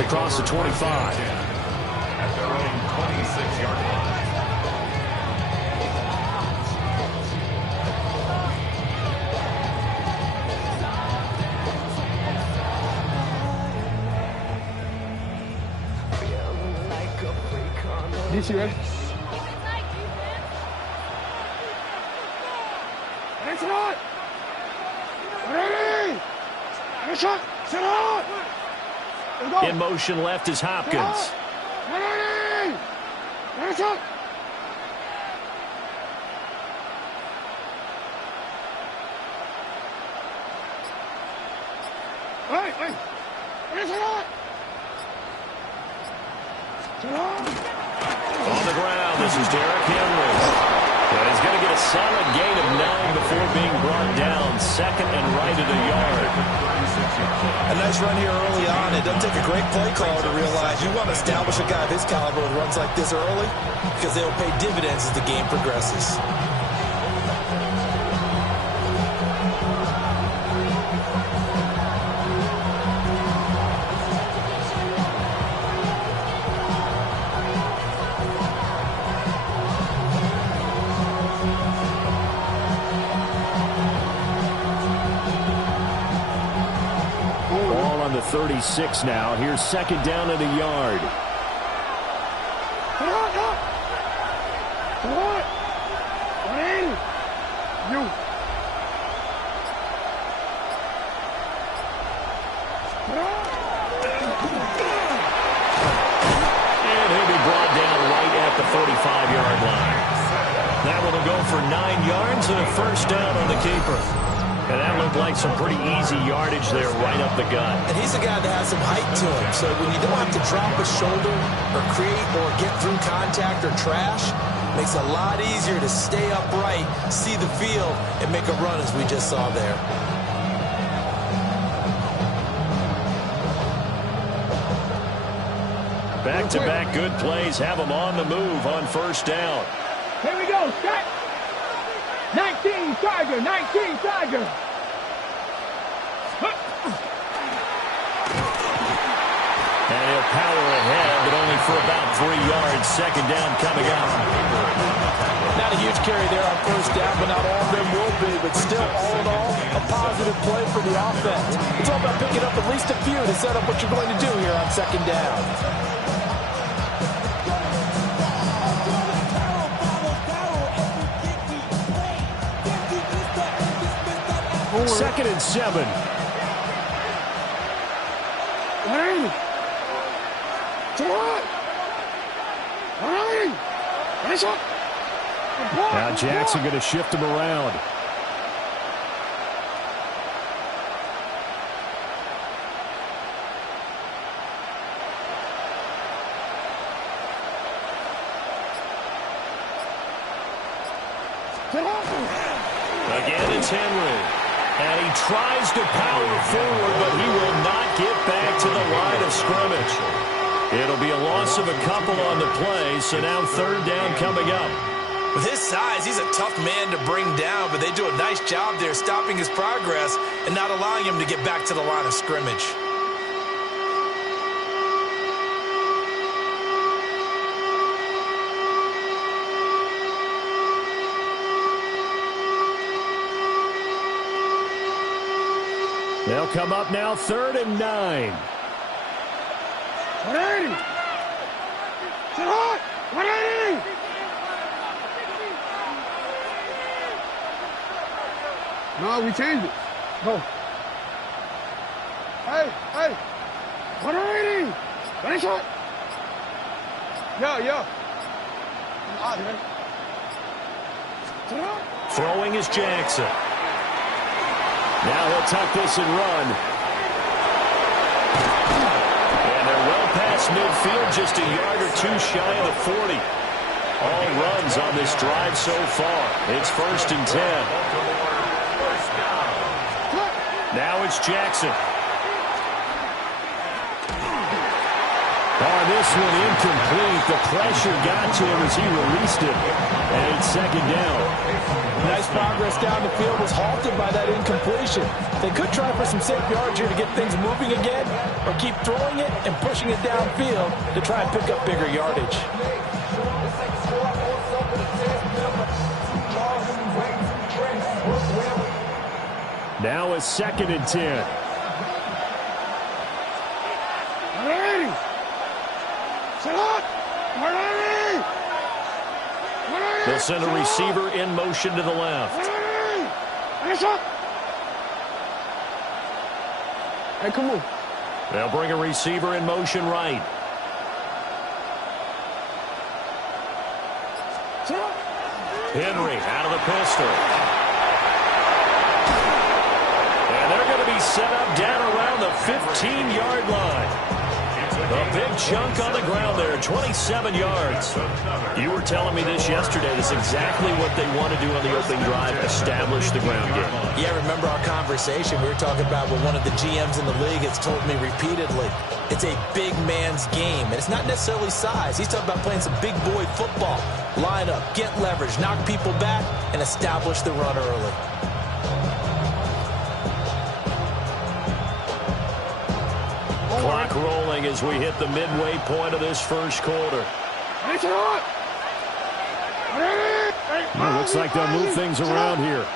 across the 25. At their own 26-yard line. DC, ready? It's not! Ready! Shot! Set up! In motion left is Hopkins. Ready! Ready, shot! Hey, hey! Ready, set up! Set up! On the ground, this is Derrick Henry. And he's going to get a solid gain of 9 before being brought down. Second and right at a yard. A nice run here early on. It doesn't take a great play caller to realize you want to establish a guy of his caliber with runs like this early because they will pay dividends as the game progresses. Ball on the 36 now. Here's second down at a yard. Come on, come on! Come on! Come in! You! And he'll be brought down right at the 45-yard line. That one will go for 9 yards and a first down on the keeper. And that looked like some pretty easy yardage there right up the gut. And he's a guy that has some height to him. So when you don't have to drop a shoulder or create or get through contact or trash, it makes it a lot easier to stay upright, see the field, and make a run as we just saw there. Back-to-back good plays have them on the move on first down. Here we go, Scott! 19 Tiger, 19 Tiger! And he'll power ahead, but only for about 3 yards. Second down coming up. Not a huge carry there on first down, but not all of them will be. But still, all in all, a positive play for the offense. It's all about picking up at least a few to set up what you're going to do here on second down. Second and 7. Now Jackson going to shift him around. Again, it's Henry. And he tries to power forward, but he will not get back to the line of scrimmage. It'll be a loss of a couple on the play, so now third down coming up. With his size, he's a tough man to bring down, but they do a nice job there stopping his progress and not allowing him to get back to the line of scrimmage. They'll come up now, 3rd and 9. 180! Sit hot! 180! No, we changed it. Go. Hey, hey! 180! Ready, shot! Yeah. Throwing is Jackson. Now he'll tuck this and run. And they're well past midfield, just a yard or two shy of the 40. All runs on this drive so far. It's 1st and 10. Now it's Jackson. Oh, this one incomplete. The pressure got to him as he released it. And it's second down. Nice progress down the field was halted by that incompletion. They could try for some safe yards here to get things moving again, or keep throwing it and pushing it downfield to try and pick up bigger yardage. Now it's 2nd and 10. They'll send a receiver in motion to the left. Hey, come on. They'll bring a receiver in motion right. Henry out of the pistol. And they're going to be set up down around the 15-yard line. A big chunk on the ground there, 27 yards. You were telling me this yesterday. That's exactly what they want to do on the opening drive, establish the ground game. Yeah, remember our conversation? We were talking about what one of the GMs in the league has told me repeatedly. It's a big man's game, and it's not necessarily size. He's talking about playing some big boy football. Line up, get leverage, knock people back, and establish the run early. Clock rolling as we hit the midway point of this first quarter. Well, looks like they'll move things around here.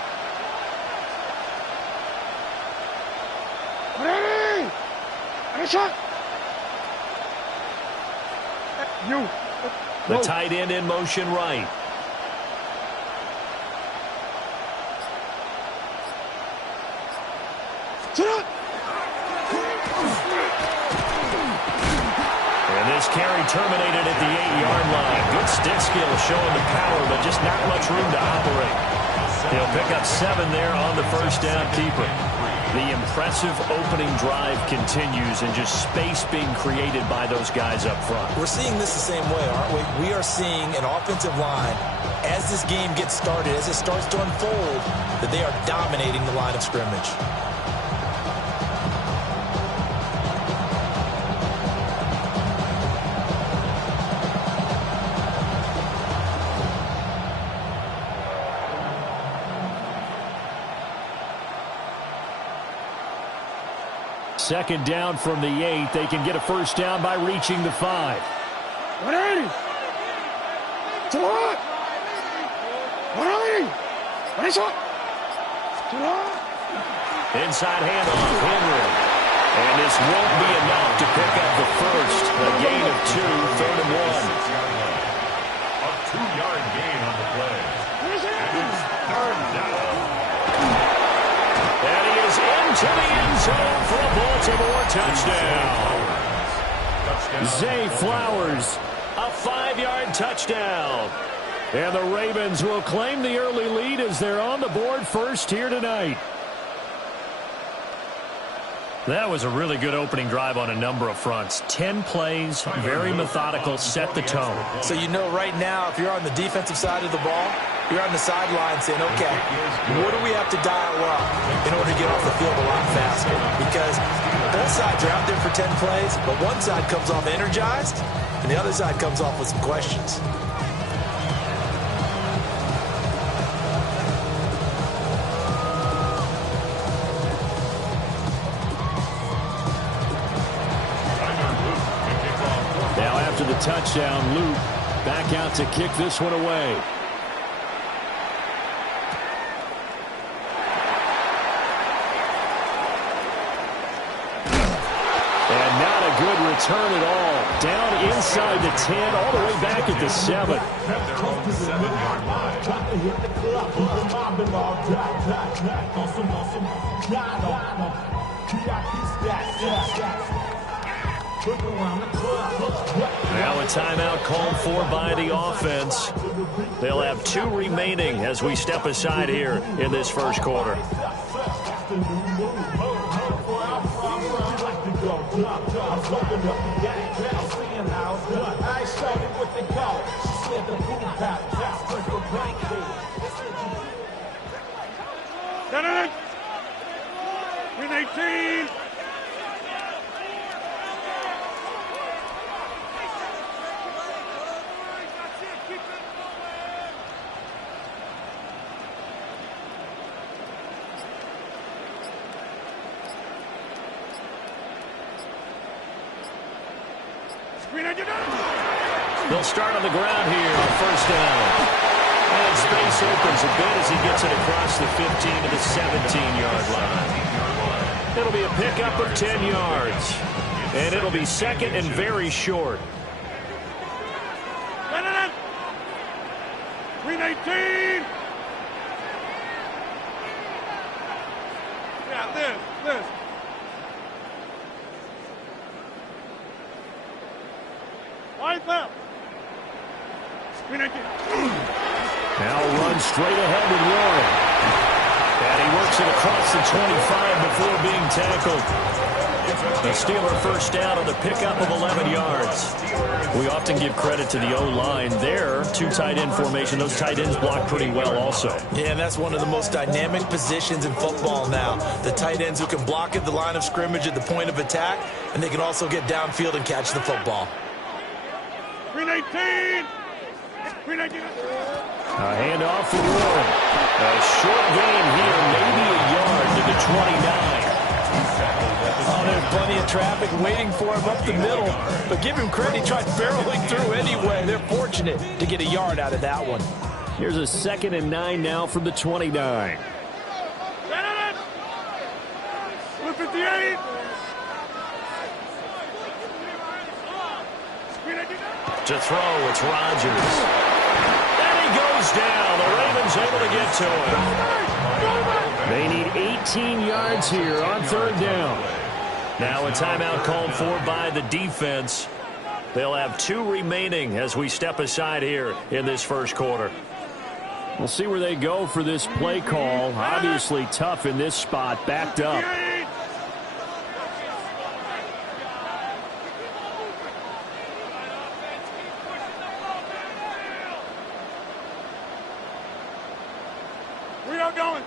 The tight end in motion right. And this carry terminated at the 8-yard line. Good stick skill showing the power, but just not much room to operate. He'll pick up 7 there on the first down keeper. The impressive opening drive continues, and just space being created by those guys up front. We're seeing this the same way, aren't we? We are seeing an offensive line, as this game gets started, as it starts to unfold, that they are dominating the line of scrimmage. Second down from the 8. They can get a first down by reaching the 5. Inside handoff, Henry. And this won't be enough to pick up the first. A gain of 2, 3rd and 1. A 2-yard gain on the play. And it's 3rd down. And he is into the end zone for a Baltimore touchdown. Zay Flowers, a 5-yard touchdown. And the Ravens will claim the early lead as they're on the board first here tonight. That was a really good opening drive on a number of fronts. 10 plays, very methodical, set the tone. So you know right now, if you're on the defensive side of the ball, you're on the sideline saying, okay, what do we have to dial up in order to get off the field a lot faster? Because both sides are out there for 10 plays, but one side comes off energized, and the other side comes off with some questions. Now after the touchdown, Luke back out to kick this one away. Good return at all. Down inside the 10, all the way back at the 7. Now a timeout called for by the offense. They'll have 2 remaining as we step aside here in this first quarter. With 18. They'll start on the ground here on first down. And space opens a bit as he gets it across the 15 to the 17-yard line. It'll be a pickup of 10 yards. And it'll be second and very short. 319. Yeah, this. Wide left. 319. Now run straight ahead with Warren. And he works it across the 25 before being tackled. The Steeler first down on the pickup of 11 yards. We often give credit to the O-line there. Two tight end formation. Those tight ends block pretty well also. Yeah, and that's one of the most dynamic positions in football now. The tight ends who can block at the line of scrimmage at the point of attack, and they can also get downfield and catch the football. 319. 319. A handoff for Warren. A short gain here, maybe a yard to the 29. Oh, there's plenty of traffic waiting for him up the middle. But give him credit, he tried barreling through anyway. They're fortunate to get a yard out of that one. Here's a 2nd and 9 now from the 29. 158. To throw, it's Rodgers. And he goes down. The Ravens able to get to him. They need 18 yards here on third down. Now a timeout called for by the defense. They'll have 2 remaining as we step aside here in this first quarter. We'll see where they go for this play call. Obviously tough in this spot, backed up. We are going.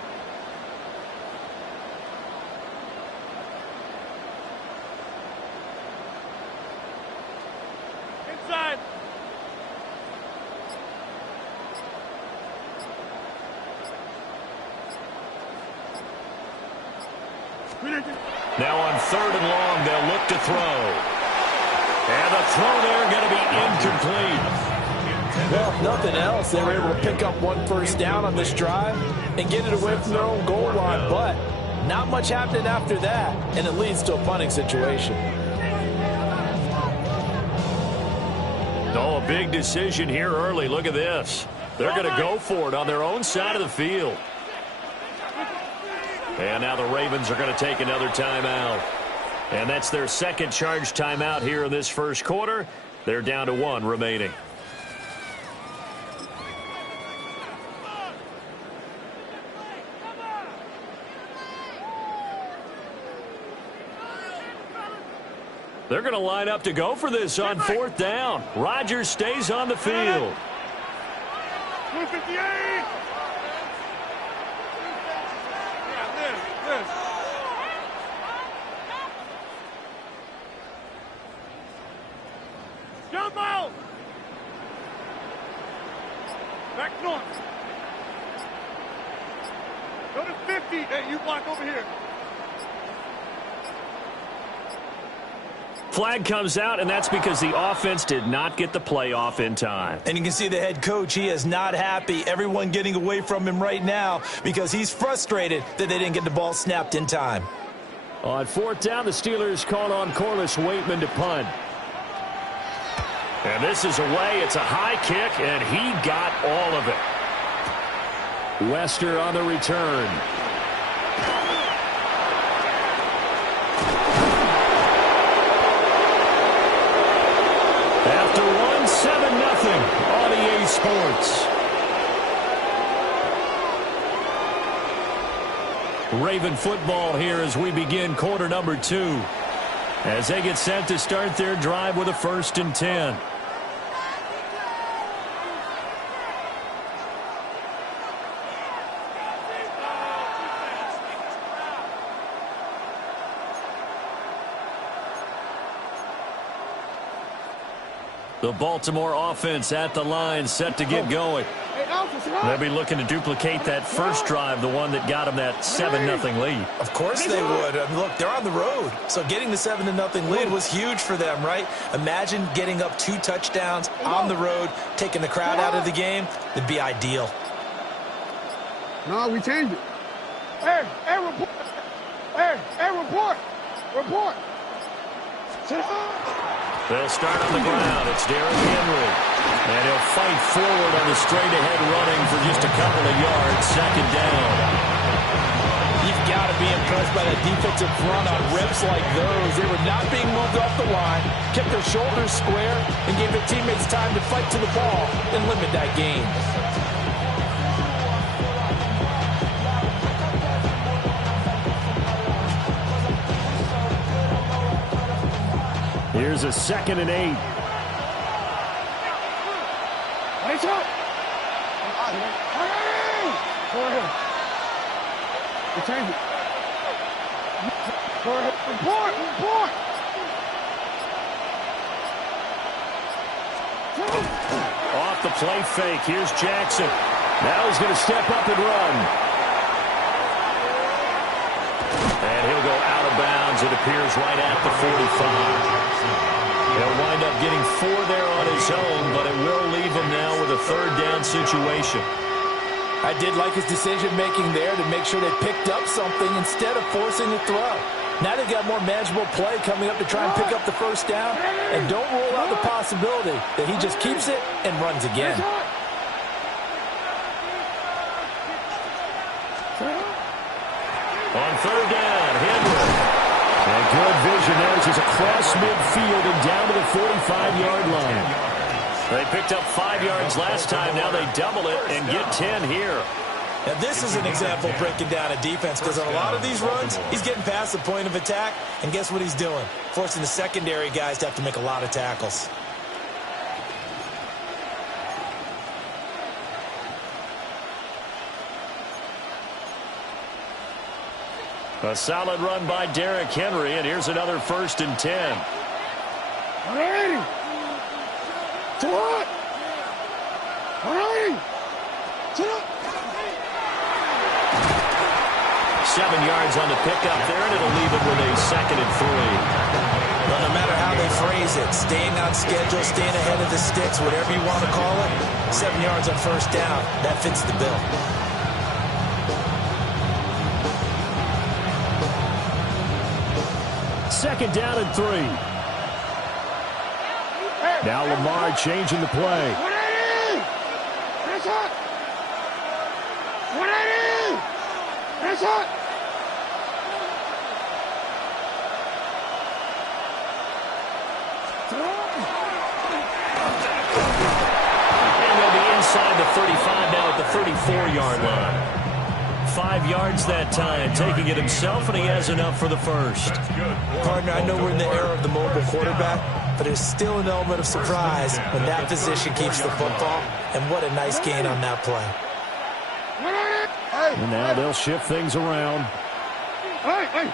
Inside. Now on third and long, they'll look to throw. And the throw there going to be incomplete. Well, if nothing else, they were able to pick up 1 first down on this drive and get it away from their own goal line. But not much happening after that, and it leads to a punting situation. Oh, a big decision here early. Look at this. They're going to go for it on their own side of the field. And now the Ravens are going to take another timeout. And that's their second charge timeout here in this first quarter. They're down to 1 remaining. They're going to line up to go for this on fourth down. Rodgers stays on the field. 158. Yeah, this. Jump out. Back north. Go to 50. Hey, you block over here. Flag comes out, and that's because the offense did not get the play off in time. And you can see the head coach, he is not happy. Everyone getting away from him right now because he's frustrated that they didn't get the ball snapped in time. On fourth down, the Steelers called on Corliss Waitman to punt. And this is away. It's a high kick, and he got all of it. Wester on the return. After 1-7-0 on EA Sports. Raven football here as we begin quarter number 2. As they get set to start their drive with a 1st and 10. The Baltimore offense at the line, set to get going. They'll be looking to duplicate that first drive, the one that got them that 7-0 lead. Of course they would. I mean, look, they're on the road. So getting the 7-0 lead was huge for them, right? Imagine getting up 2 touchdowns on the road, taking the crowd out of the game. It'd be ideal. No, we changed it. Hey, report. Hey, report. Report. They'll start on the ground. It's Derrick Henry. And he'll fight forward on the straight-ahead running for just a couple of yards. Second down. You've got to be impressed by that defensive front on reps like those. They were not being moved off the line, kept their shoulders square, and gave their teammates time to fight to the ball and limit that gain. Here's a 2nd and 8. Hey, Chuck. Go ahead. We change it. Go ahead. Report. Off the play fake. Here's Jackson. Now he's going to step up and run. And he'll go out of bounds. It appears right at the 45. He'll wind up getting 4 there on his own, but it will leave him now with a 3rd down situation. I did like his decision-making there to make sure they picked up something instead of forcing the throw. Now they've got more manageable play coming up to try and pick up the 1st down, and don't rule out the possibility that he just keeps it and runs again. On 3rd down, Henry. And good vision there as he's across midfield and down to the 45-yard line. They picked up 5 yards last time. Now they double it and get 10 here. Now this is an example breaking down a defense, because on a lot of these runs, he's getting past the point of attack, and guess what he's doing? Forcing the secondary guys to have to make a lot of tackles. A solid run by Derrick Henry, and here's another 1st and 10. All right. All right. 7 yards on the pickup there, and it'll leave it with a 2nd and 3. Well, no matter how they phrase it, staying on schedule, staying ahead of the sticks, whatever you want to call it, 7 yards on 1st down, that fits the bill. 2nd down and 3. Now Lamar changing the play. 180! That's it! 180! That's it! And they'll be inside the 35 now at the 34-yard line. 5 yards that time, taking it himself, and he has enough for the 1st. Partner, I know we're in the era of the mobile quarterback, but there's still an element of surprise when that position keeps the football, and what a nice gain on that play. And now they'll shift things around. Hey!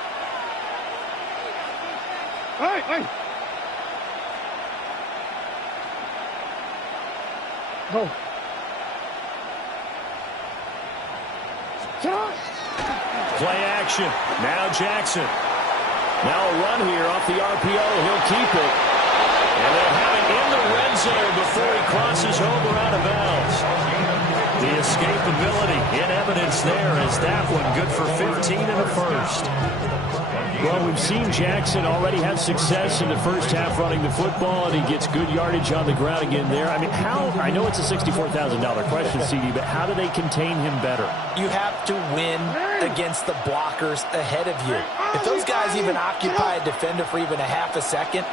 Go. Play action. Now Jackson. Now a run here off the RPO. He'll keep it. And they'll have it in the red zone before he crosses over out of bounds. The escapability in evidence there as that one good for 15 in the 1st. Well, we've seen Jackson already have success in the 1st half running the football, and he gets good yardage on the ground again there. I mean, I know it's a $64,000 question, CD, but how do they contain him better? You have to win against the blockers ahead of you. If those guys even occupy a defender for even a half a second,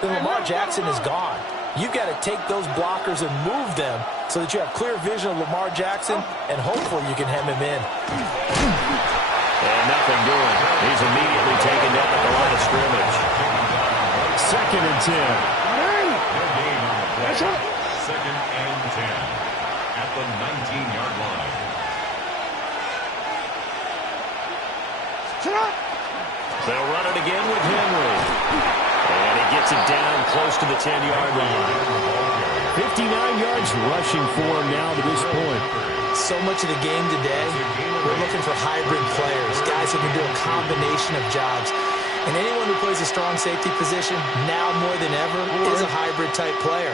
then Lamar Jackson is gone. You've got to take those blockers and move them so that you have clear vision of Lamar Jackson, and hopefully you can hem him in. And nothing doing. He's immediately taken down at the line of scrimmage. 2nd and 10. Their gain on the play. 2nd and 10 at the 19-yard line. They'll run it again with Henry. And he gets Gets it down close to the 10-yard line. 59 yards rushing for him now to this point. So much of the game today, we're looking for hybrid players, guys who can do a combination of jobs. And anyone who plays a strong safety position, now more than ever, is a hybrid-type player.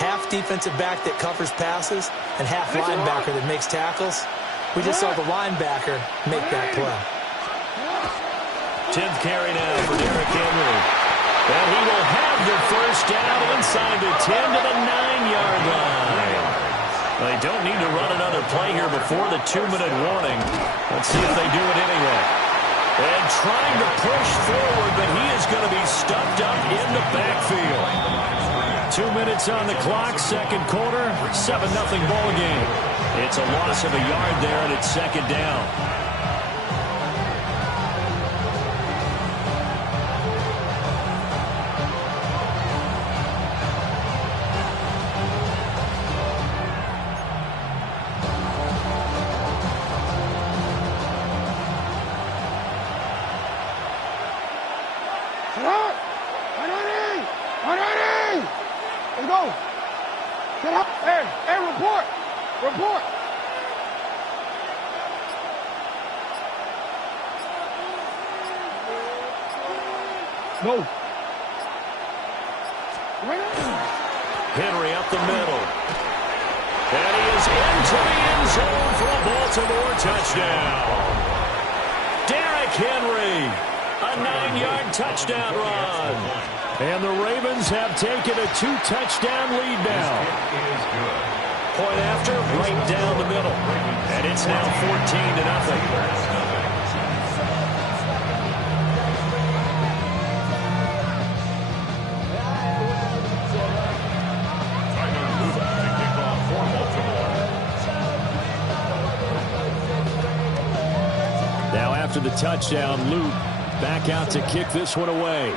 Half defensive back that covers passes and half linebacker that makes tackles. We just saw the linebacker make that play. 10th carry now for Derrick Henry. And he will have the first down inside the 10 to the 9-yard line. They don't need to run another play here before the 2-minute warning. Let's see if they do it anyway. And trying to push forward, but he is going to be stuffed up in the backfield. 2 minutes on the clock, second quarter, 7-0 ball game. It's a loss of a yard there, and it's second down. Let's go. Get up. Hey, report. Report. Go. Henry up the middle. And he is into the end zone for a Baltimore touchdown. Derrick Henry, a 9-yard touchdown run. And the Ravens have taken a 2-touchdown lead now. Point after, right down the middle. And it's now 14-0. Now after the touchdown, Luke back out to kick this one away.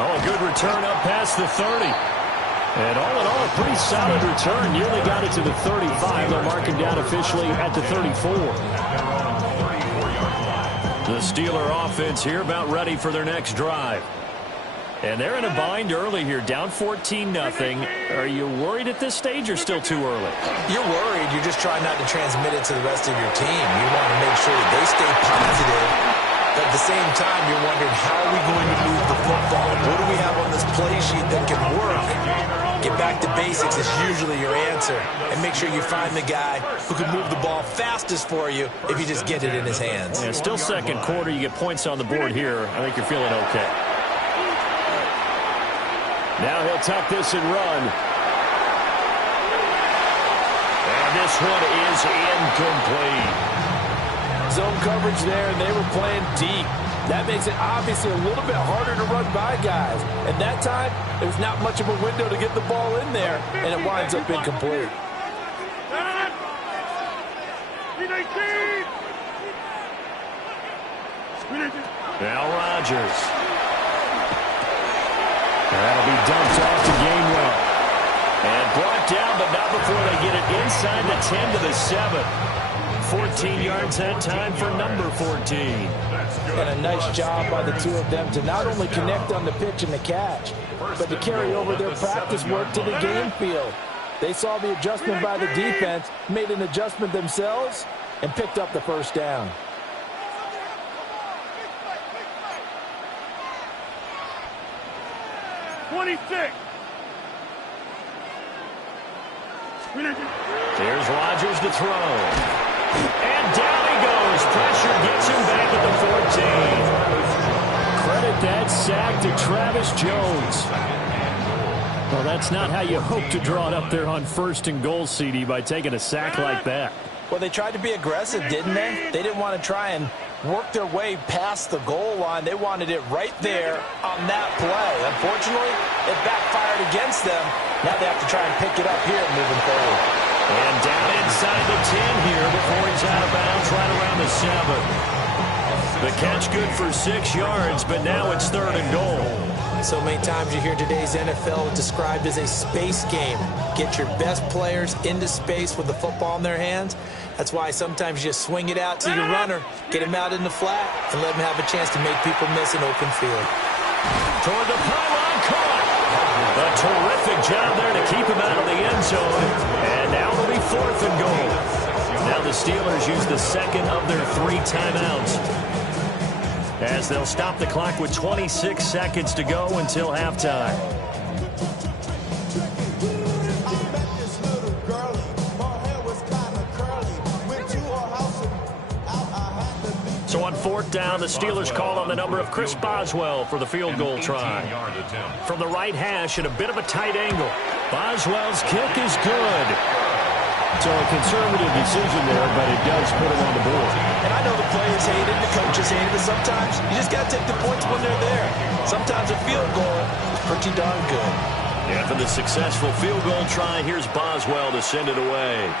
Oh, good return up past the 30. And all in all, a pretty solid return. Nearly got it to the 35. They'll mark him down officially at the 34. The Steeler offense here about ready for their next drive. And they're in a bind early here, down 14-0. Are you worried at this stage or still too early? You're worried. You're just trying not to transmit it to the rest of your team. You want to make sure that they stay positive. But at the same time, you're wondering, how are we going to move the football? What do we have on this play sheet that can work? Get back to basics is usually your answer. And make sure you find the guy who can move the ball fastest for you if you just get it in his hands. Yeah, still second quarter. You get points on the board here. I think you're feeling okay. Now he'll tuck this and run. And this one is incomplete. Zone coverage there, and they were playing deep. That makes it obviously a little bit harder to run by guys. And that time, there was not much of a window to get the ball in there, and it winds up incomplete. Now Rodgers. That'll be dumped off to Gainwell. And brought down, but not before they get it inside the 10 to the 7. 14 yards that time for number 14. And a nice job by the two of them to not only connect on the pitch and the catch, but to carry over their practice work to the game field. They saw the adjustment by the defense, made an adjustment themselves, and picked up the first down. There's Rodgers to throw. And down he goes. Pressure gets him back at the 14. Credit that sack to Travis Jones. Well, that's not how you hope to draw it up there on 1st and goal, CD, by taking a sack like that. Well, they tried to be aggressive, didn't they? They didn't want to try and work their way past the goal line. They wanted it right there on that play. Unfortunately, it backfired against them. Now they have to try and pick it up here moving forward. And down inside the 10 here before he's out of bounds right around the 7. The catch good for 6 yards, but now it's 3rd and goal. So many times you hear today's NFL described as a space game. Get your best players into space with the football in their hands, That's why sometimes you just swing it out to your runner, get him out in the flat, and let him have a chance to make people miss an open field. Toward the pylon, caught. A terrific job there to keep him out of the end zone. And now it'll be 4th and goal. Now the Steelers use the second of their 3 timeouts, as they'll stop the clock with 26 seconds to go until halftime. So on 4th down, the Steelers call on the number of Chris Boswell for the field goal try. From the right hash at a bit of a tight angle. Boswell's kick is good. So a conservative decision there, but it does put him on the board. And I know the players hate it, the coaches hate it, but sometimes you just got to take the points when they're there. Sometimes a field goal is pretty darn good. And for the successful field goal try, here's Boswell to send it away.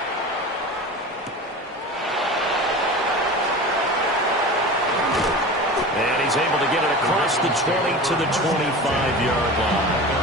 And he's able to get it across the 20 to the 25-yard line.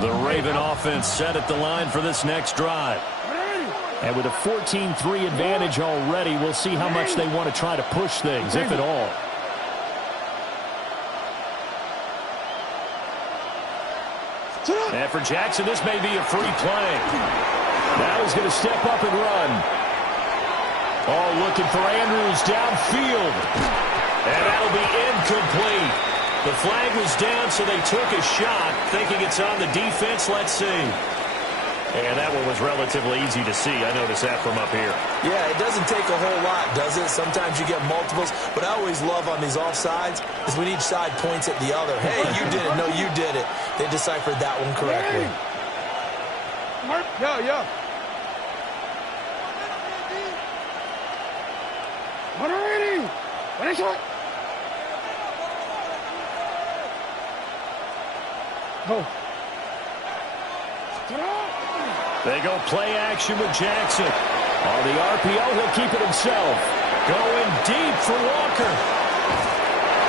The Raven offense set at the line for this next drive. And with a 14-3 advantage already, we'll see how much they want to try to push things, if at all. And for Jackson, this may be a free play. Now he's going to step up and run. Oh, looking for Andrews downfield. And that'll be incomplete. The flag was down, so they took a shot, thinking it's on the defense. Let's see. And that one was relatively easy to see. I noticed that from up here. Yeah, it doesn't take a whole lot, does it? Sometimes you get multiples. But I always love on these offsides is when each side points at the other. Hey, you did it. No, you did it. They deciphered that one correctly. Yeah. Go. They go play action with Jackson. On the RPO, he'll keep it himself. Going deep for Walker.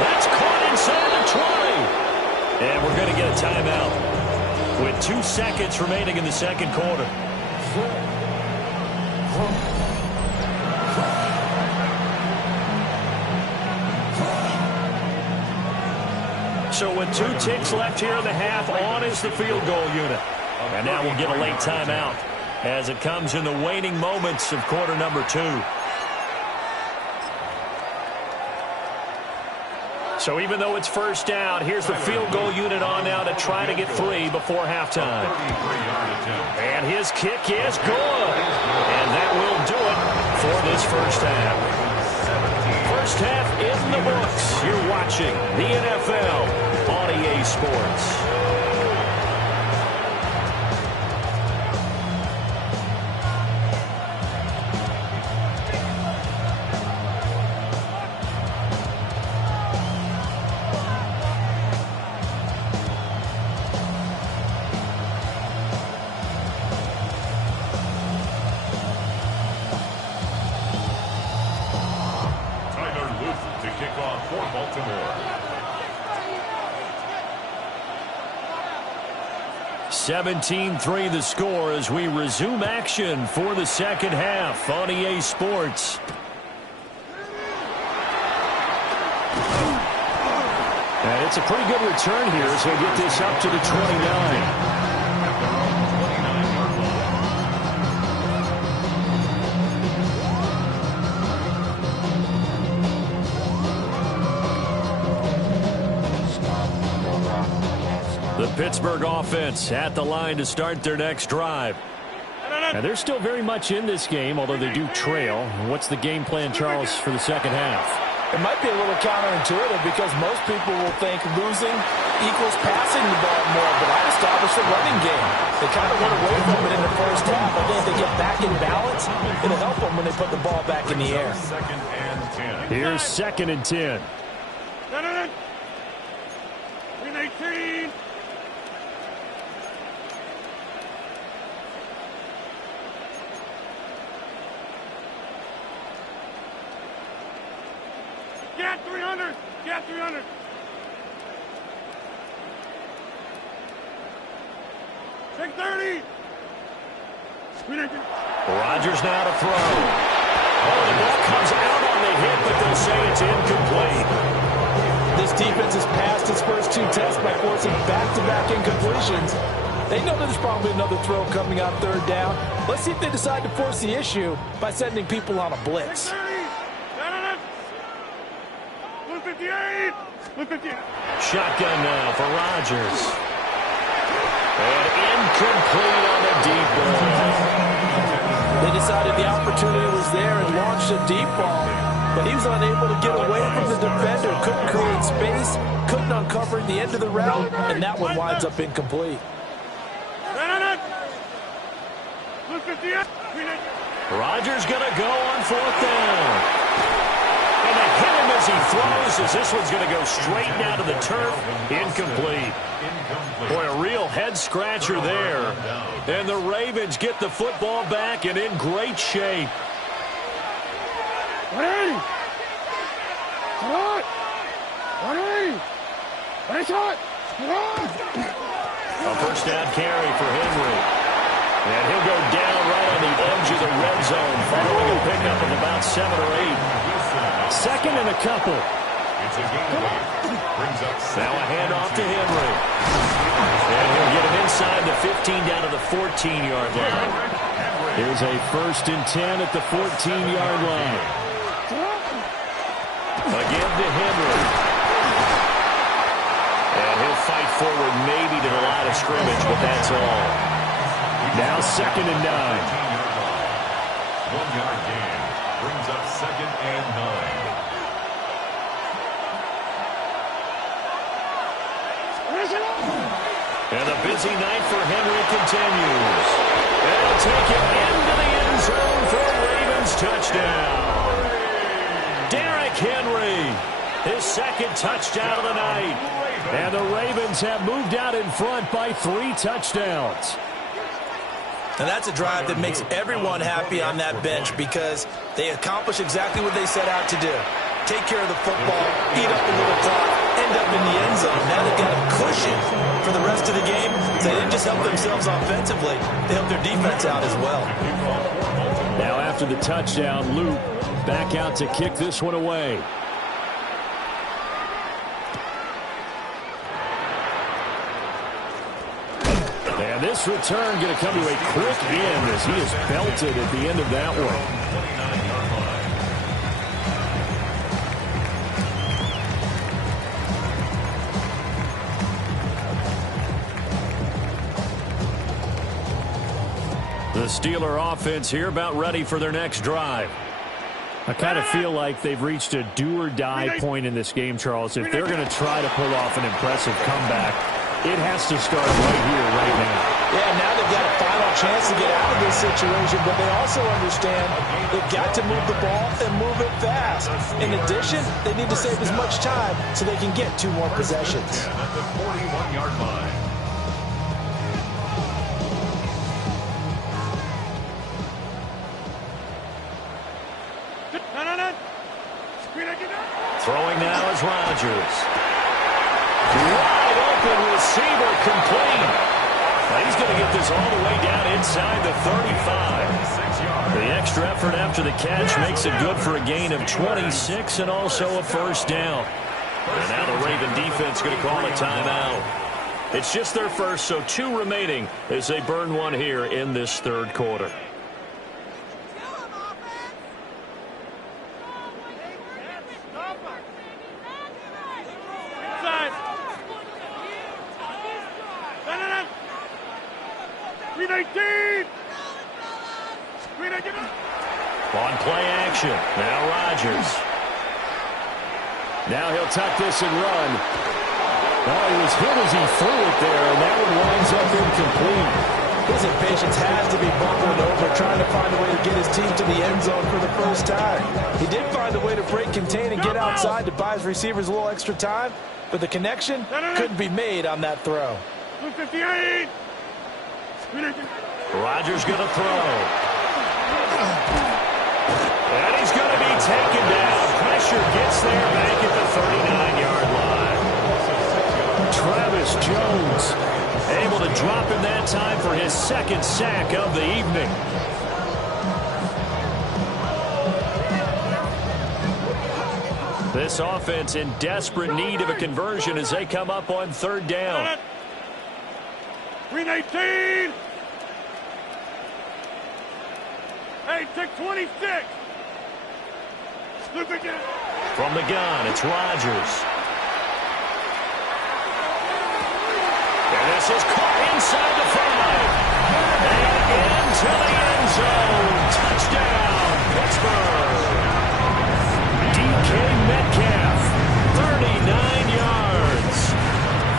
That's caught inside the 20. And we're going to get a timeout with 2 seconds remaining in the second quarter. So with 2 ticks left here in the half, on is the field goal unit. And now we'll get a late timeout as it comes in the waning moments of quarter number 2. So even though it's first down, here's the field goal unit on now to try to get 3 before halftime. And his kick is good. And that will do it for this first half. First half in the books. You're watching the NFL on EA Sports. To kick off for Baltimore. 17-3 the score as we resume action for the second half on EA Sports. And it's a pretty good return here as we get this up to the 29. The Pittsburgh offense at the line to start their next drive. And they're still very much in this game, although they do trail. What's the game plan, Charles, for the second half? It might be a little counterintuitive because most people will think losing equals passing the ball more, but I established a running game. They kind of went away from it in the first half. I think if they get back in balance, it'll help them when they put the ball back in the air. Second and 10. Here's 2nd and 10. 18. Get 300. Get 300. Take 30. Rodgers now to throw. Oh, the ball comes out on the hit, but they'll say it's incomplete. This defense has passed its first 2 tests by forcing back-to-back incompletions. They know there's probably another throw coming on 3rd down. Let's see if they decide to force the issue by sending people on a blitz. 158. 158. Shotgun now for Rodgers. And incomplete on the deep ball. They decided the opportunity was there and launched a deep ball, but he was unable to get away from the defender, couldn't create space, couldn't uncover the end of the route, and that one winds up incomplete. Rodgers going to go on 4th down. And they hit him as he throws, as this one's going to go straight down to the turf. Incomplete. Boy, a real head-scratcher there. And the Ravens get the football back and in great shape. 180. Come on. 180. Nice hot. Come on. A first down carry for Henry. And he'll go down right on the edge of the red zone, following a pickup of about 7 or 8. 2nd and a couple. It's a game brings up now a handoff to Henry. And he'll get him inside the 15 down to the 14-yard line. Here's a 1st and 10 at the 14-yard line. Again to Henry. And he'll fight forward maybe to the line of scrimmage, but that's all. Now 2nd and 9. 1-yard gain brings up 2nd and 9. And the busy night for Henry continues. And he'll take it into the end zone for a Ravens touchdown. Derrick Henry, his 2nd touchdown of the night. And the Ravens have moved out in front by 3 touchdowns. And that's a drive that makes everyone happy on that bench because they accomplish exactly what they set out to do. Take care of the football, eat up a little clock, end up in the end zone. Now they've got a cushion for the rest of the game. So they didn't just help themselves offensively, they helped their defense out as well. Now after the touchdown, Luke back out to kick this one away. And this return going to come to a quick end as he is belted at the end of that one. The Steeler offense here about ready for their next drive. I kind of feel like they've reached a do-or-die point in this game, Charles. If they're going to try to pull off an impressive comeback, it has to start right here, right now. Yeah, now they've got a final chance to get out of this situation, but they also understand they've got to move the ball and move it fast. In addition, they need to save as much time so they can get 2 more possessions. At the 41-yard line. Throwing now is Rodgers. Wide open receiver complete. Now he's going to get this all the way down inside the 35. The extra effort after the catch makes it good for a gain of 26 and also a first down. And now the Raven defense going to call a timeout. It's just their first, so 2 remaining as they burn one here in this 3rd quarter. On play action, now Rodgers. Now he'll tuck this and run. Oh, he was hit as he threw it there, and that one winds up incomplete. His impatience has to be bubbling over, trying to find a way to get his team to the end zone for the first time. He did find a way to break contain and get outside to buy his receivers a little extra time, but the connection couldn't be made on that throw. 258. Rodgers going to throw. And he's going to be taken down. Pressure pressure gets there back at the 39-yard line. Travis Jones able to drop him that time for his second sack of the evening. This offense in desperate need of a conversion as they come up on third down. Green 18. Hey, take 26. Look again. From the gun, it's Rodgers. And this is caught inside the 5. And into the end zone. Touchdown, Pittsburgh. DK Metcalf, 39 yards.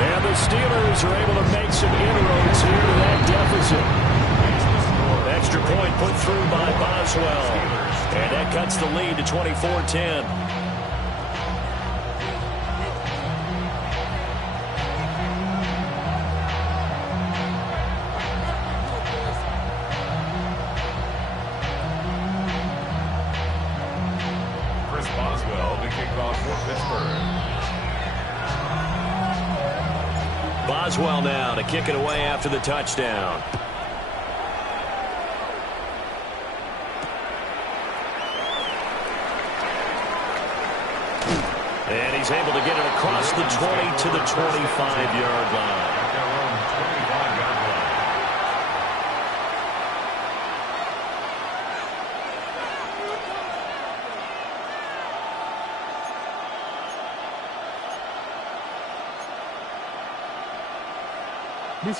And the Steelers are able to make some inroads here to that deficit. Extra point put through by Boswell. And that cuts the lead to 24-10. Boswell to kick off for Pittsburgh. Boswell now to kick it away after the touchdown. And he's able to get it across the 20 to the 25-yard line. At their own 25-yard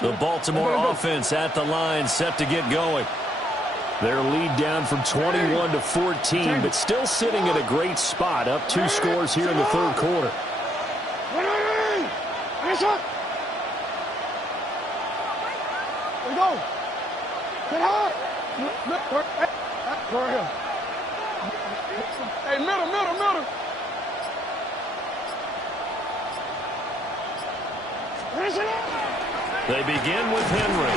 line. The Baltimore offense at the line, set to get going. Their lead down from 21 to 14, but still sitting at a great spot, up 2 scores here in the third quarter. Nice up. There we go. Get high. Go ahead. Hey, middle. They begin with Henry.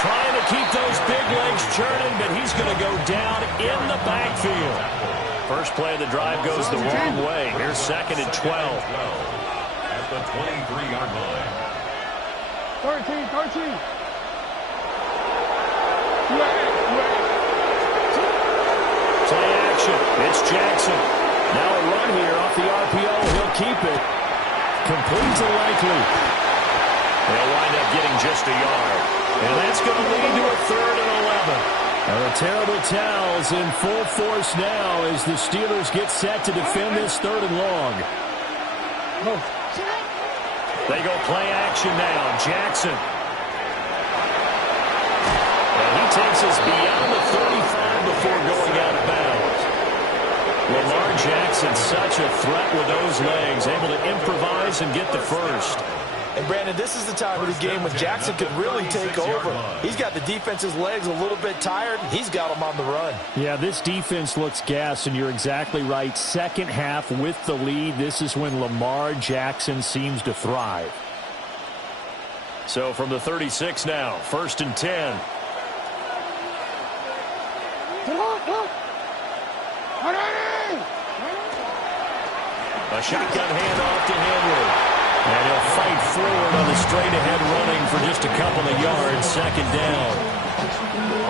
Trying to keep those big legs churning, but he's going to go down in the backfield. First play of the drive goes the wrong way. Here's second and 12. At the 23-yard line. 13. Play action. It's Jackson. Now a run here off the RPO. He'll keep it. Complete to Likely. They'll wind up getting just a yard. And that's going to lead to a 3rd and 11. And the terrible towels in full force now as the Steelers get set to defend this 3rd and long. They go play action now. Jackson. And he takes us beyond the 35 before going out of bounds. Lamar Jackson, such a threat with those legs, able to improvise and get the first. And, Brandon, this is the time of the game when Jackson could really take over. He's got the defense's legs a little bit tired. He's got them on the run. Yeah, this defense looks gassed, and you're exactly right. Second half with the lead, this is when Lamar Jackson seems to thrive. So from the 36 now, 1st and 10. A shotgun handoff to Henry. And he'll fight forward on the straight-ahead running for just a couple of yards, second down.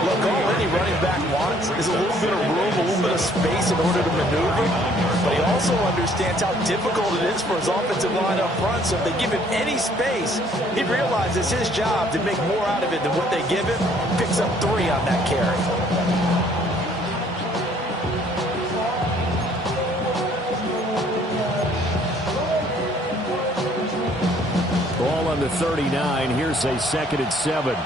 Look, all any running back wants is a little bit of room, a little bit of space in order to maneuver. But he also understands how difficult it is for his offensive line up front. So if they give him any space, he realizes his job to make more out of it than what they give him. Picks up 3 on that carry. Ball on the 39. Here's a 2nd and 7.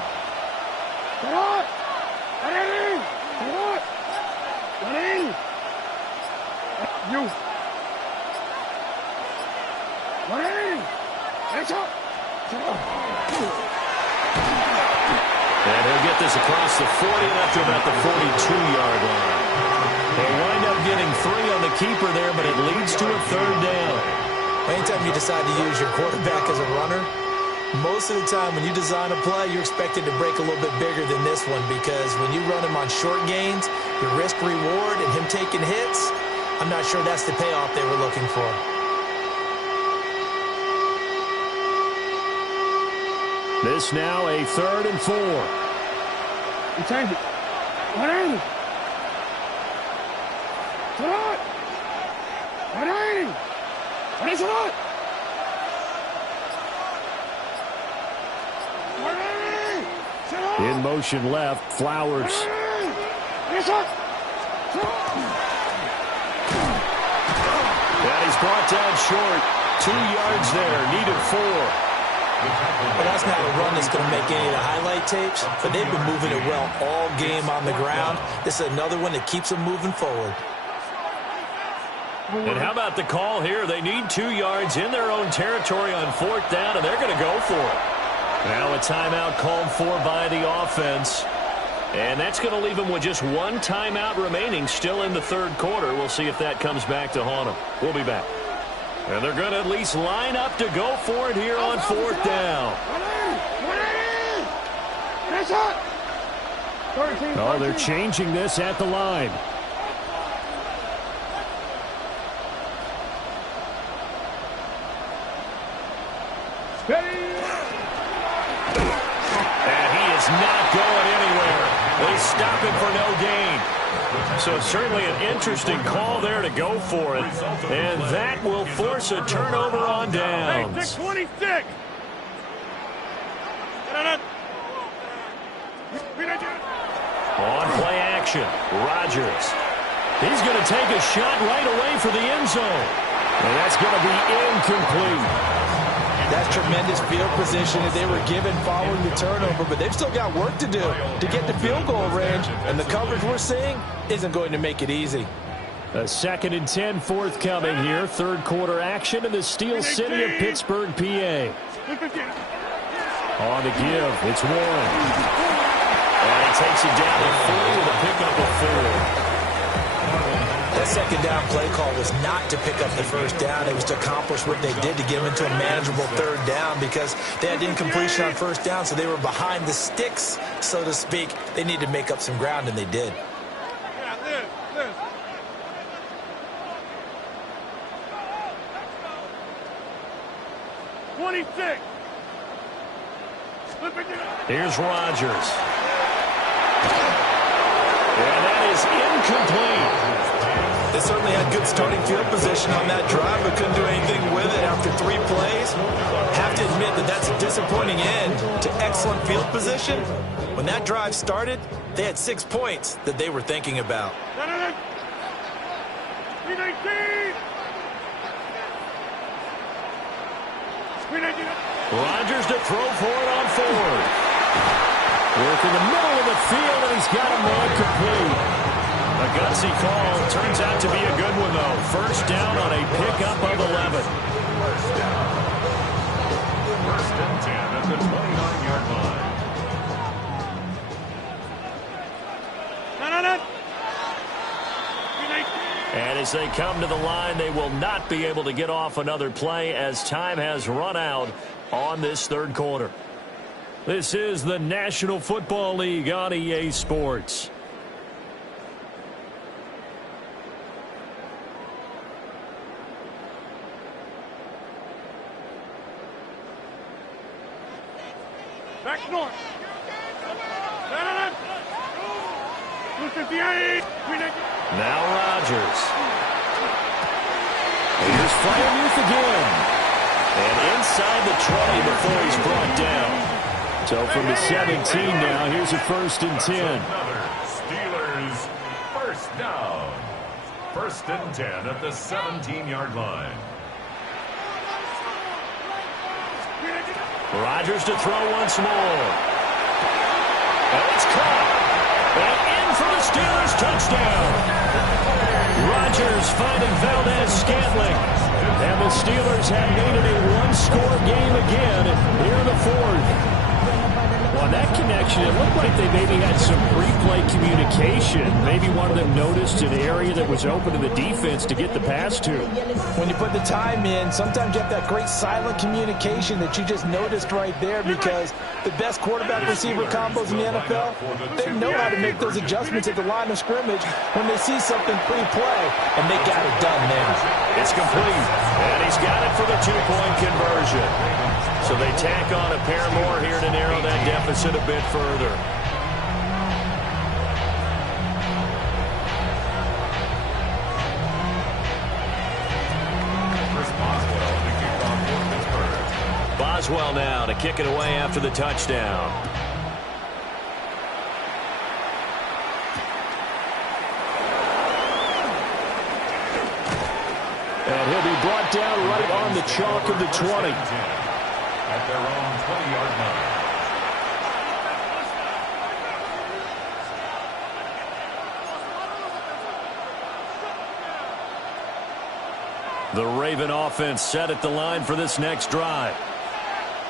And he'll get this across the 40 and up to about the 42-yard line. They wind up getting 3 on the keeper there, but it leads to a 3rd down. Anytime you decide to use your quarterback as a runner, most of the time when you design a play, you're expected to break a little bit bigger than this one because when you run him on short gains, your risk-reward and him taking hits, I'm not sure that's the payoff they were looking for. This now a 3rd and 4. You change it. What inning? What? What inning? What is it? What inning? In motion left, Flowers. Yes, sir. And he's brought down short. 2 yards there, needed 4. Well, that's not a run that's going to make any of the highlight tapes, but they've been moving it well all game on the ground. This is another one that keeps them moving forward. And how about the call here? They need 2 yards in their own territory on 4th down, and they're going to go for it. Now a timeout called for by the offense. And that's going to leave them with just 1 timeout remaining still in the 3rd quarter. We'll see if that comes back to haunt them. We'll be back. And they're going to at least line up to go for it here on 4th down. Oh, they're changing this at the line. And he is not going anywhere. They stop him for no gain. So certainly an interesting call there to go for it. And that will force a turnover on downs. 26. On play action, Rodgers. He's going to take a shot right away for the end zone. And that's going to be incomplete. That's tremendous field position that they were given following the turnover, but they've still got work to do to get the field goal range, and the coverage we're seeing isn't going to make it easy. A 2nd and 10 forthcoming here. 3rd quarter action in the Steel City of Pittsburgh, PA. On the give, it's Warren. And he takes it down to 40 with a pickup of 4. That 2nd down play call was not to pick up the 1st down. It was to accomplish what they did to get them into a manageable 3rd down because they had incompletion on 1st down, so they were behind the sticks, so to speak. They needed to make up some ground, and they did. Here's Rodgers. And that is incomplete. They certainly had good starting field position on that drive, but couldn't do anything with it after 3 plays. Have to admit that that's a disappointing end to excellent field position. When that drive started, they had 6 points that they were thinking about. Rodgers to throw for it on 4th. Work in the middle of the field, and he's got a man complete. A gutsy call. Turns out to be a good one, though. 1st down on a pickup of 11. 1st and 10 at the 29-yard line. And as they come to the line, they will not be able to get off another play as time has run out on this 3rd quarter. This is the National Football League on EA Sports. Back north. Now Rodgers. Here's Freiermuth again. And inside the 20 before he's brought down. So from the 17 now, here's a 1st and 10. Another Steelers 1st down. 1st and 10 at the 17-yard line. Rodgers to throw once more. And it's caught. And in for the Steelers touchdown. Rodgers finding Valdez-Scantling. And the Steelers have made it a 1-score game again here in the 4th. on that connection, it looked like they maybe had some pre-play communication. Maybe one of them noticed an area that was open to the defense to get the pass to. When you put the time in, sometimes you have that great silent communication that you just noticed right there, because the best quarterback-receiver combos in the NFL, they know how to make those adjustments at the line of scrimmage when they see something pre-play, and they got it done there. It's complete, and he's got it for the two-point conversion. So they tack on a pair more here to narrow that deficit a bit further. Boswell now to kick it away after the touchdown. And he'll be brought down right on the chalk of the 20. At their own 20-yard line. The Raven offense set at the line for this next drive.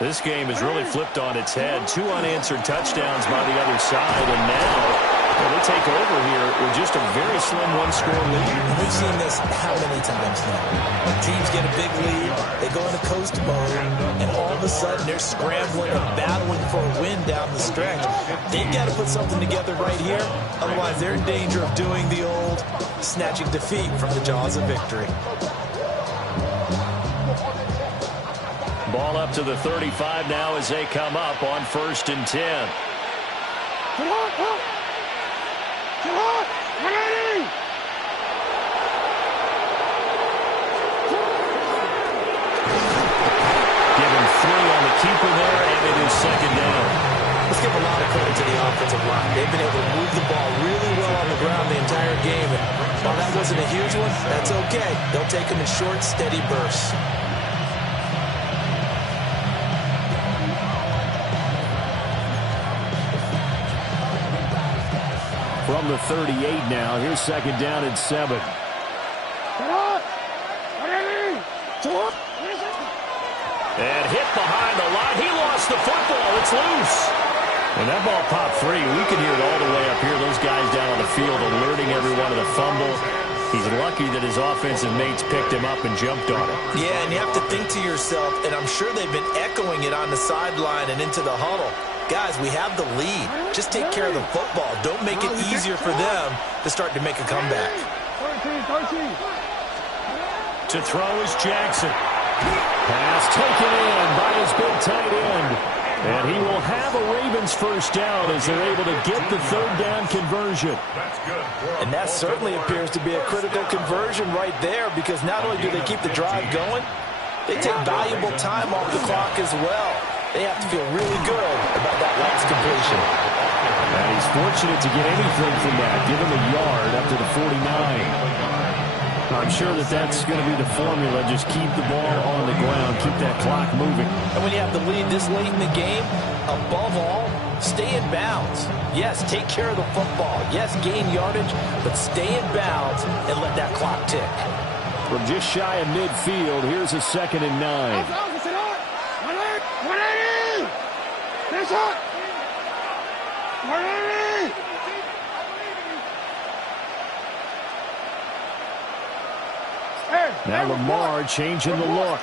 This game has really flipped on its head. 2 unanswered touchdowns by the other side, and now they take over here with just a very slim one-score lead. We've seen this how many times now? Teams get a big lead, they go into coast mode, and all of a sudden they're scrambling and battling for a win down the stretch. They've got to put something together right here, otherwise they're in danger of doing the old snatching defeat from the jaws of victory. Ball up to the 35 now as they come up on 1st and 10. Keeper there, and it is 2nd down. Let's give a lot of credit to the offensive line. They've been able to move the ball really well on the ground the entire game. And while that wasn't a huge one, that's okay. They'll take them in short, steady bursts. From the 38 now, here's 2nd down and 7. And hit behind the line. He lost the football. It's loose. And that ball popped free. We can hear it all the way up here. Those guys down on the field alerting everyone of the fumble. He's lucky that his offensive mates picked him up and jumped on it. Yeah, and you have to think to yourself, and I'm sure they've been echoing it on the sideline and into the huddle. Guys, we have the lead. Just take care of the football. Don't make it easier for them to start to make a comeback. To throw is Jackson. Pass taken in by his big tight end. And he will have a Ravens 1st down as they're able to get the 3rd down conversion. And that certainly appears to be a critical conversion right there, because not only do they keep the drive going, they take valuable time off the clock as well. They have to feel really good about that last completion. And he's fortunate to get anything from that. Give him a yard up to the 49. I'm sure that that's going to be the formula. Just keep the ball on the ground. Keep that clock moving. And when you have the lead this late in the game, above all, stay in bounds. Yes, take care of the football. Yes, gain yardage, but stay in bounds and let that clock tick. From just shy of midfield, here's a 2nd and 9. Now Lamar changing the look.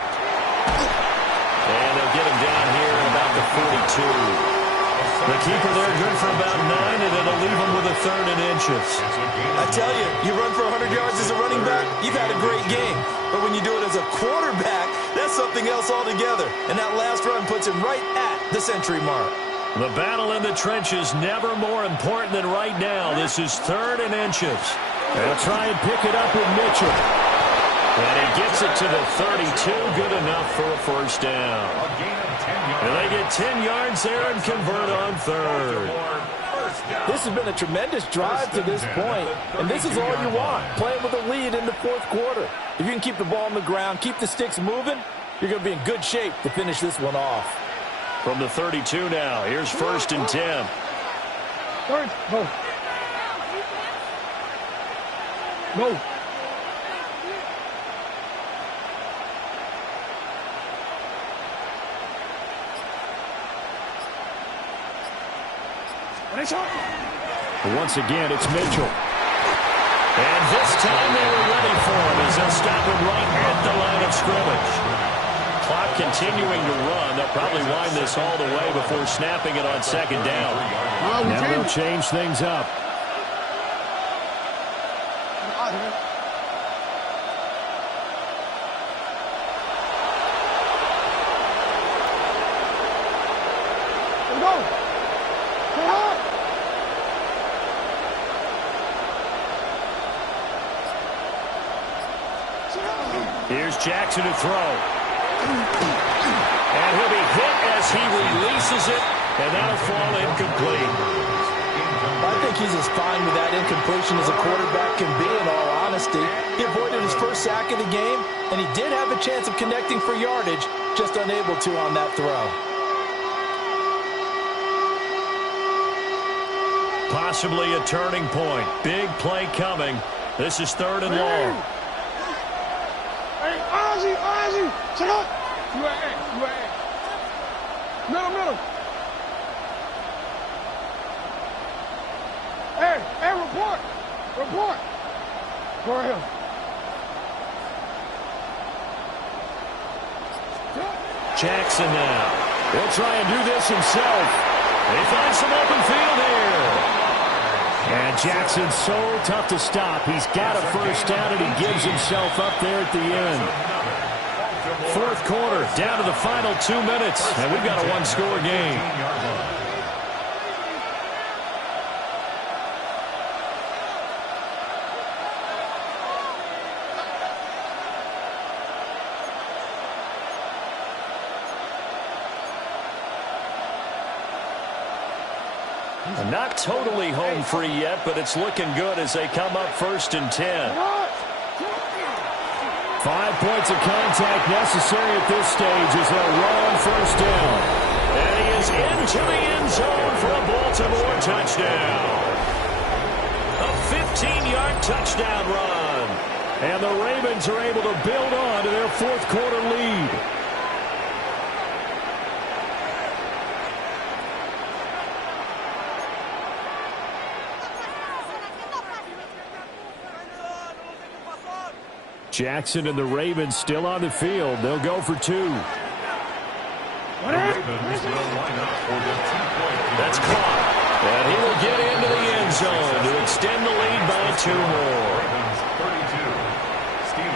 And they'll get him down here at about the 42. The keeper there good for about 9, and it'll leave him with a 3rd and inches. I tell you, you run for 100 yards as a running back, you've had a great game. But when you do it as a quarterback, that's something else altogether. And that last run puts him right at the century mark. The battle in the trenches never more important than right now. This is 3rd and inches. They'll try and pick it up with Mitchell. And he gets it to the 32. Good enough for a 1st down. And they get 10 yards there and convert on 3rd. This has been a tremendous drive to this point, and this is all you want, playing with a lead in the 4th quarter. If you can keep the ball on the ground, keep the sticks moving, you're going to be in good shape to finish this one off. From the 32 now, here's 1st and 10. Go. Once again, it's Mitchell. And this time they were ready for him as they'll stop him right at the line of scrimmage. Clock continuing to run. They'll probably wind this all the way before snapping it on second down. Now they'll change things up. Here's Jackson to throw. And he'll be hit as he releases it, and that'll fall incomplete. I think he's as fine with that incompletion as a quarterback can be, in all honesty. He avoided his first sack of the game, and he did have a chance of connecting for yardage, just unable to on that throw. Possibly a turning point. Big play coming. This is 3rd and long. Hey, Ozzy, check out. You at A. Middle. Hey, report. Go ahead. Jackson now. He'll try and do this himself. They find some open field here. And Jackson's so tough to stop. He's got a first down, and he gives himself up there at the end. 4th quarter, down to the final 2 minutes, and we've got a one-score game. Not totally home free yet, but it's looking good as they come up 1st and 10. 5 points of contact necessary at this stage as they'll run on 1st down. And he is into the end zone for a Baltimore touchdown. A 15-yard touchdown run. And the Ravens are able to build on to their 4th quarter lead. Jackson and the Ravens still on the field. They'll go for 2. That's caught. And he will get into the end zone to extend the lead by 2 more.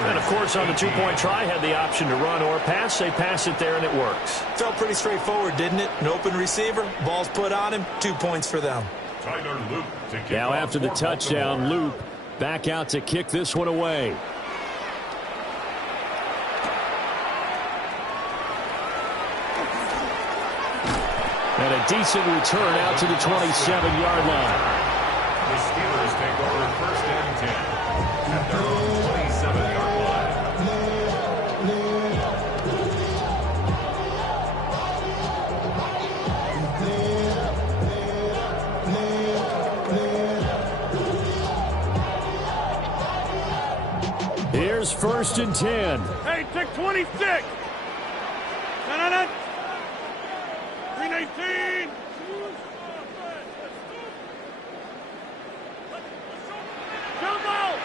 And, of course, on the 2-point try, had the option to run or pass. They pass it there, and it works. Felt pretty straightforward, didn't it? An open receiver, ball's put on him, 2 points for them. Now after the touchdown, Loop back out to kick this one away. And a decent return out to the 27-yard line. The Steelers take over 1st and 10 at their own 27-yard line. Here's 1st and 10. Hey, take 26. 319. Jump out.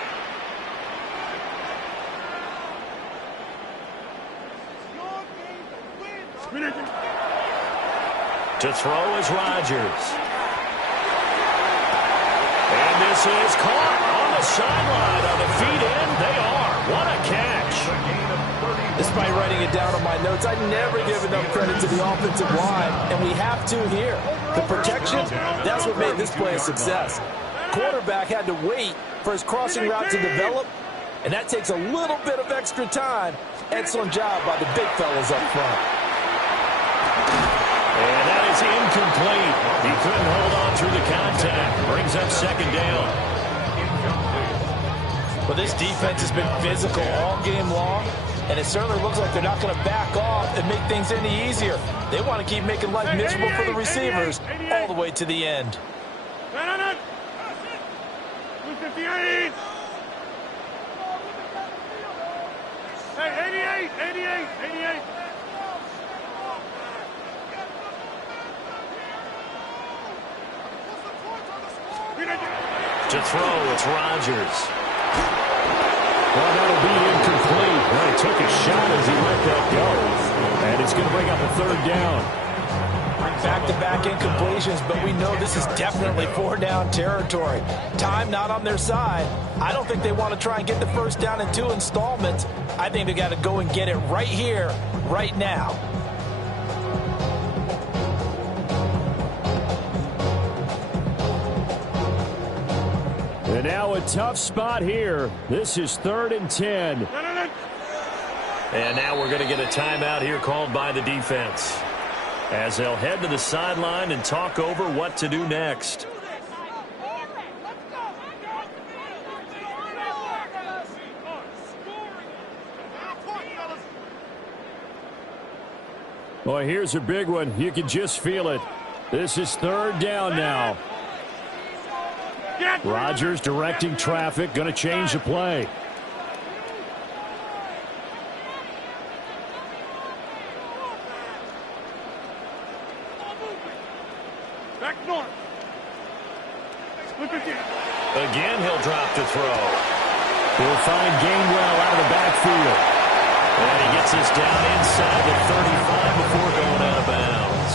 To throw is Rodgers. And this is caught on the sideline. On the feet in, they are. What a catch. Despite writing it down on my notes, I never give enough credit to the offensive line, and we have to here. The protection, that's what made this play a success. Quarterback had to wait for his crossing route to develop, and that takes a little bit of extra time. Excellent job by the big fellas up front. And that is incomplete. He couldn't hold on through the contact. Brings up 2nd down. Well, this defense has been physical all game long, and it certainly looks like they're not going to back off and make things any easier. They want to keep making life miserable for the receivers all the way to the end. 258. Hey, 88. To throw, it's Rodgers. Well, that'll be incomplete. Well, he took a shot as he let that go. And it's going to bring up a third down. Back-to-back incompletions, but we know this is definitely four-down territory. Time not on their side. I don't think they want to try and get the first down in 2 installments. I think they got to go and get it right here, right now. And now a tough spot here. This is 3rd and 10. And now we're going to get a timeout here called by the defense, as they'll head to the sideline and talk over what to do next. Boy, here's a big one. You can just feel it. This is 3rd down now. Rodgers directing traffic, going to change the play. Again, he'll drop to throw. He'll find Gainwell out of the backfield. And he gets this down inside the 35 before going out of bounds.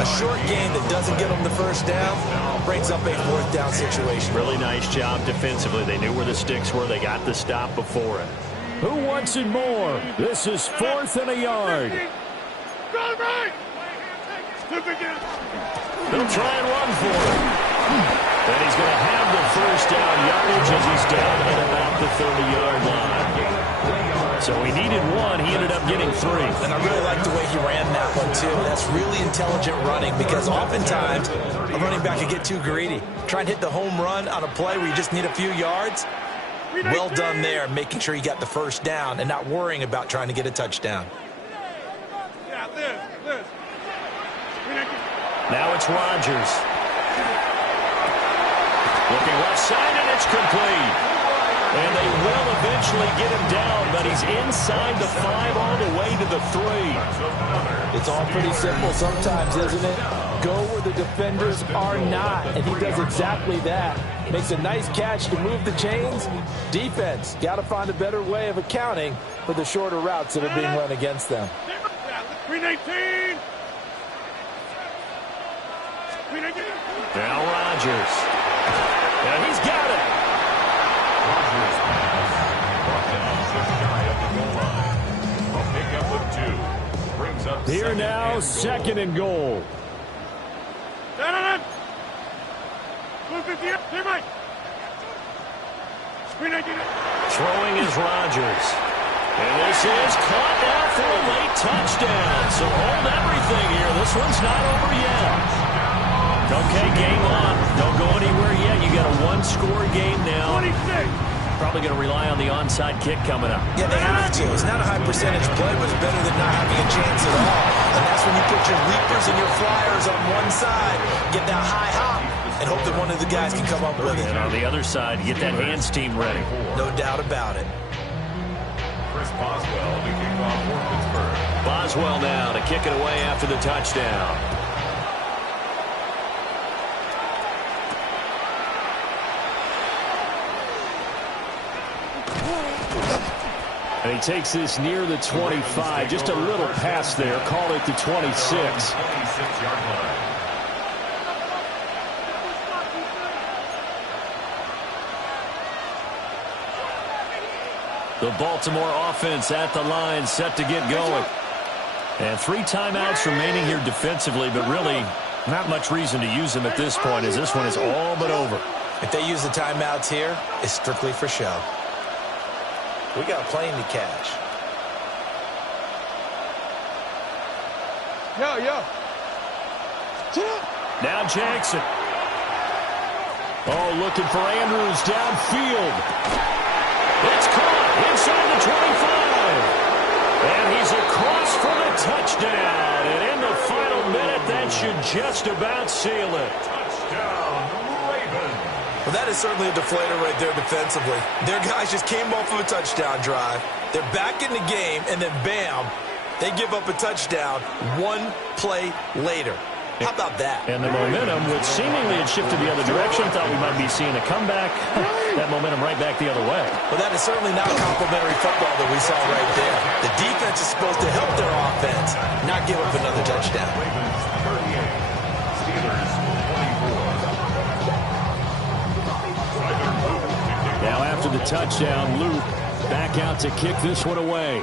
A short game that doesn't get them the first down brings up a 4th down situation. Really nice job defensively. They knew where the sticks were. They got the stop before it. Who wants it more? This is 4th and a yard. They'll try and run for it. And he's going to have the first down yardage as he's down at about the 30-yard line. So he needed 1. He ended up getting 3. And I really like the way he ran that one, too. That's really intelligent running, because oftentimes a running back can get too greedy. Try and hit the home run on a play where you just need a few yards. Well done there, making sure you got the first down and not worrying about trying to get a touchdown. Now it's Rodgers. Looking left side, and it's complete. And they will eventually get him down, but he's inside the 5 all the way to the 3. It's all pretty simple sometimes, isn't it? Go where the defenders are not, and he does exactly that. Makes a nice catch to move the chains. Defense, got to find a better way of accounting for the shorter routes that are being run against them. 319. Now Rodgers. And he's got it. Rodgers pass. Brought down just shy of the goal line. A pickup of 2. Brings up Here now, 2nd and goal. Throwing is Rodgers. And this is caught now for a late touchdown. So hold everything here. This one's not over yet. Okay, game on. Don't go anywhere yet. You got a 1-score game now. 26. Probably going to rely on the onside kick coming up. Yeah, they have to. It's not a high-percentage play, but it's better than not having a chance at all. And that's when you put your leapers and your flyers on one side, get that high hop, and hope that one of the guys can come up with it. And on the other side, get that hands team ready. No doubt about it. Chris Boswell to kick off for Pittsburgh. Boswell now to kick it away after the touchdown. And he takes this near the 25. Just a little pass there. Call it the 26. 26-yard line. The Baltimore offense at the line, set to get going. And 3 timeouts remaining here defensively, but really not much reason to use them at this point, as this one is all but over. If they use the timeouts here, it's strictly for show. We got a plane to catch. Yo. Now Jackson. Oh, looking for Andrews downfield. It's caught inside the 25. And he's across for the touchdown. And in the final minute, that should just about seal it. Touchdown, Ravens. Well, that is certainly a deflator right there defensively. Their guys just came off of a touchdown drive. They're back in the game, and then bam, they give up a touchdown 1 play later. How about that? And the momentum, which seemingly had shifted the other direction, thought we might be seeing a comeback. That momentum right back the other way. Well, that is certainly not complimentary football that we saw right there. The defense is supposed to help their offense, not give up another touchdown. Ravens 38, Steelers 24. Now after the touchdown, Luke back out to kick this one away.